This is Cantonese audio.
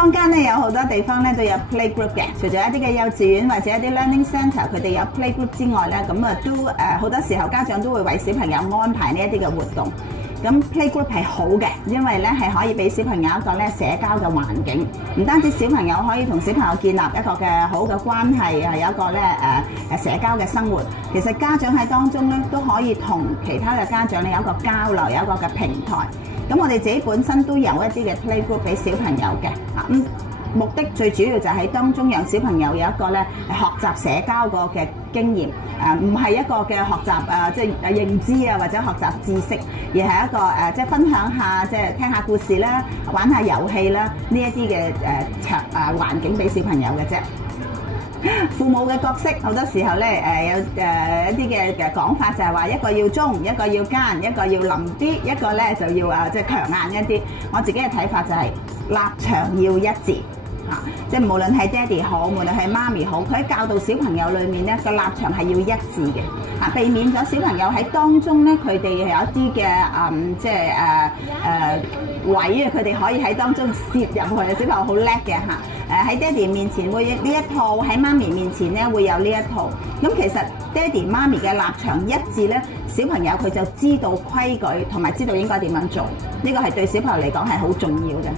坊間咧有好多地方咧都有 playgroup 嘅，除咗一啲嘅幼稚園或者一啲 learning centre， 佢哋有 playgroup 之外咧，咁啊都好多時候家長都會為小朋友安排呢一啲嘅活動。咁 playgroup 係好嘅，因為咧係可以俾小朋友一個咧社交嘅環境，唔單止小朋友可以同小朋友建立一個嘅好嘅關係，有一個咧社交嘅生活。其實家長喺當中咧都可以同其他嘅家長咧有一個交流，有一個嘅平台。咁我哋自己本身都有一啲嘅 playgroup 俾小朋友嘅，目的最主要就係當中讓小朋友有一個咧學習社交個嘅經驗，唔係一個嘅學習即係認知啊或者學習知識，而係一個即係分享下，即係聽下故事啦，玩下遊戲啦，呢一啲嘅環境俾小朋友嘅啫。父母嘅角色好多時候咧有一啲嘅講法就係話一個要忠，一個要奸，一個要腍啲，一個咧就要即係強硬一啲。我自己嘅睇法就係立場要一致。即係無論係爹哋好，無論係媽咪好，佢喺教導小朋友裏面咧個立場係要一致嘅，避免咗小朋友喺當中咧佢哋有一啲嘅即係位啊，佢哋可以喺當中攝入去。小朋友好叻嘅喺爹哋面前會呢一套，喺媽咪面前咧會有呢一套。咁其實爹哋媽咪嘅立場一致咧，小朋友佢就知道規矩同埋知道應該點樣做。呢個係對小朋友嚟講係好重要嘅。